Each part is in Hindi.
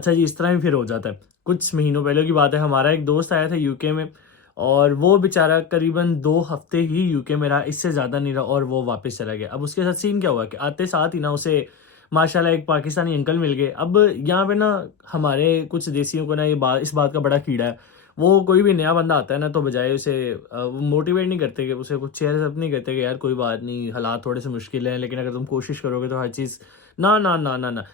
अच्छा जी, इस तरह भी फिर हो जाता है। कुछ महीनों पहले की बात है, हमारा एक दोस्त आया था यूके में और वो बेचारा करीबन 2 हफ्ते ही यूके में रहा, इससे ज़्यादा नहीं रहा और वो वापस चला गया। अब उसके साथ सीन क्या हुआ कि आते साथ ही ना उसे माशाल्लाह एक पाकिस्तानी अंकल मिल गए। अब यहाँ पे ना हमारे कुछ देसियों को ना इस बात का बड़ा कीड़ा है। वो कोई भी नया बंदा आता है ना तो बजाय उसे वो मोटिवेट नहीं करते कि उसे कुछ चेयर अप नहीं करते कि यार कोई बात नहीं, हालात थोड़े से मुश्किल हैं, लेकिन अगर तुम कोशिश करोगे तो हर चीज़ ना, ना, ना, ना, ना।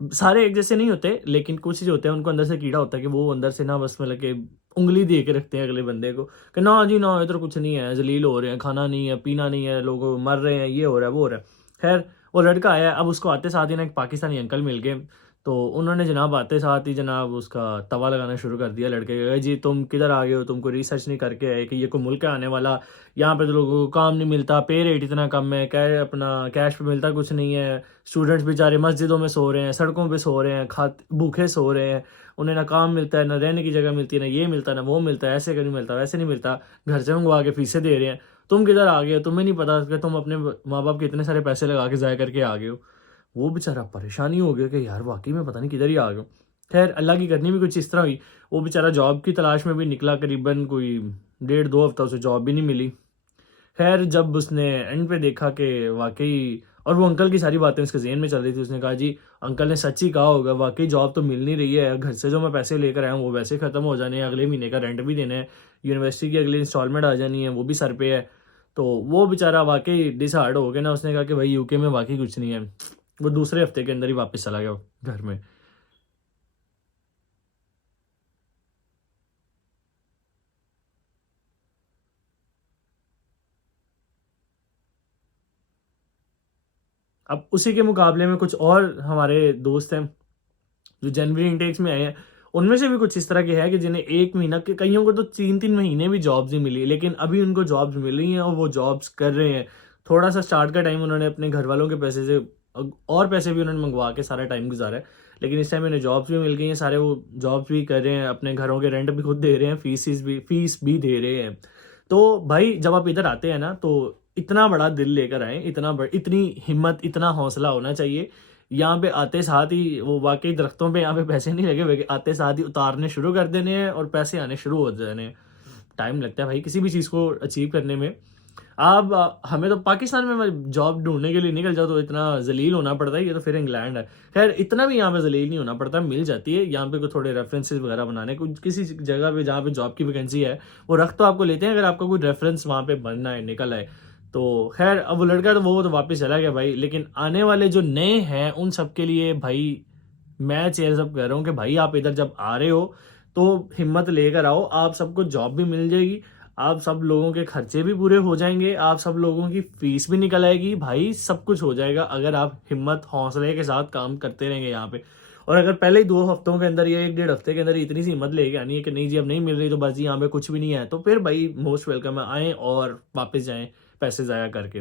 सारे एक जैसे नहीं होते, लेकिन कुछ जो होते हैं उनको अंदर से कीड़ा होता है कि वो अंदर से ना बस मतलब कि उँगली दे के रखते हैं अगले बंदे को कि ना जी ना, इधर कुछ नहीं है, ज़लील हो रहे हैं, खाना नहीं है, पीना नहीं है, लोग मर रहे हैं, ये हो रहा है, वो हो रहा है। खैर वो लड़का आया, अब उसको आते साथ ही ना एक पाकिस्तानी अंकल मिल गए, तो उन्होंने जनाब आते साथ ही जनाब उसका तवा लगाना शुरू कर दिया लड़के का, जी तुम किधर आ गए हो, तुमको रिसर्च नहीं करके आए कि ये कोई मुल्क है आने वाला, यहाँ पे तो लोगों को काम नहीं मिलता, पे रेट इतना कम है, अपना कैश पे मिलता कुछ नहीं है, स्टूडेंट्स बेचारे मस्जिदों में सो रहे हैं, सड़कों पे सो रहे हैं, भूखे सो रहे हैं, उन्हें ना काम मिलता है, ना रहने की जगह मिलती है, ना ये मिलता है, ना वो मिलता है, ऐसे नहीं मिलता, वैसे नहीं मिलता, घर से मंगवा के फीसें दे रहे हैं, तुम किधर आ गए हो, तुम्हें नहीं पता कि तुम अपने माँ बाप के इतने सारे पैसे लगा के ज़ाया करके आ गए हो। वो बेचारा परेशानी हो गया कि यार वाकई में पता नहीं किधर ही आ गया। खैर अल्लाह की करनी भी कुछ इस तरह हुई, वो बेचारा जॉब की तलाश में भी निकला, करीबन कोई 1.5-2 हफ्ता उसे जॉब भी नहीं मिली। खैर जब उसने एंड पे देखा कि वाक़ई, और वो अंकल की सारी बातें उसके ज़हन में चल रही थी, उसने कहा जी अंकल ने सच ही कहा होगा, वाक़ई जॉब तो मिल नहीं रही है, घर से जो मैं पैसे लेकर आया हूँ वो वैसे ख़त्म हो जाने हैं, अगले महीने का रेंट भी देना है, यूनिवर्सिटी की अगली इंस्टॉलमेंट आ जानी है, वो भी सर पे है। तो वो बेचारा वाक़ई डिसहार्ड हो गया ना, उसने कहा कि भाई यूके में वाक़ई कुछ नहीं है। वो दूसरे हफ्ते के अंदर ही वापस चला गया घर में। अब उसी के मुकाबले में कुछ और हमारे दोस्त हैं जो जनवरी इनटेक्स में आए हैं, उनमें से भी कुछ इस तरह के हैं कि जिन्हें 1 महीना के, कईयों को तो 3-3 महीने भी जॉब्स नहीं मिली, लेकिन अभी उनको जॉब्स मिल रही हैं और वो जॉब्स कर रहे हैं। थोड़ा-सा स्टार्ट का टाइम उन्होंने अपने घरवालों के पैसे से और पैसे भी उन्होंने मंगवा के सारा टाइम गुज़ारा है। लेकिन इस टाइम उन्हें जॉब्स भी मिल गई हैं, सारे वो जॉब्स भी कर रहे हैं, अपने घरों के रेंट भी खुद दे रहे हैं, फीस भी दे रहे हैं। तो भाई जब आप इधर आते हैं ना तो इतना बड़ा दिल लेकर आएँ, इतनी हिम्मत, इतना हौसला होना चाहिए। यहाँ पे आते साथ ही वो वाक़ई दरख्तों पे यहाँ पे पैसे नहीं लगे हुए कि आते साथ ही उतारने शुरू कर देने हैं और पैसे आने शुरू हो जाने हैं। टाइम लगता है भाई किसी भी चीज़ को अचीव करने में। अब हमें तो पाकिस्तान में मैं जॉब ढूँढने के लिए निकल जाओ तो इतना ज़लील होना पड़ता है, ये तो फिर इंग्लैंड है। ख़ैर इतना भी यहाँ पे ज़लील नहीं होना पड़ता, मिल जाती है। यहाँ पे कोई थोड़े रेफ़रेंसेस वग़ैरह बनाने, कुछ किसी जगह पे जहाँ पे जॉब की वैकेंसी है, वो रख तो आपको लेते हैं अगर आपका कोई रेफ़रेंस वहाँ पे बनना है, निकल आए। तो ख़ैर अब वो लड़का तो वो तो वापस चला गया भाई, लेकिन आने वाले जो नए हैं उन सब के लिए भाई मैं चीयर्स अप कर रहा हूँ कि भाई आप इधर जब आ रहे हो तो हिम्मत लेकर आओ, आप सबको जॉब भी मिल जाएगी, आप सब लोगों के खर्चे भी पूरे हो जाएँगे, आप सब लोगों की फ़ीस भी निकल आएगी, भाई सब कुछ हो जाएगा अगर आप हिम्मत, हौसले के साथ काम करते रहेंगे यहाँ पे। और अगर पहले ही 2 हफ्तों के अंदर या 1 डेढ़ हफ्ते के अंदर इतनी सी हिम्मत लेके आनी है कि नहीं जी अब नहीं मिल रही तो बस जी यहाँ पे कुछ भी नहीं है, तो फिर भाई मोस्ट वेलकम है, आएँ और वापस जाएँ पैसे ज़ाया करके।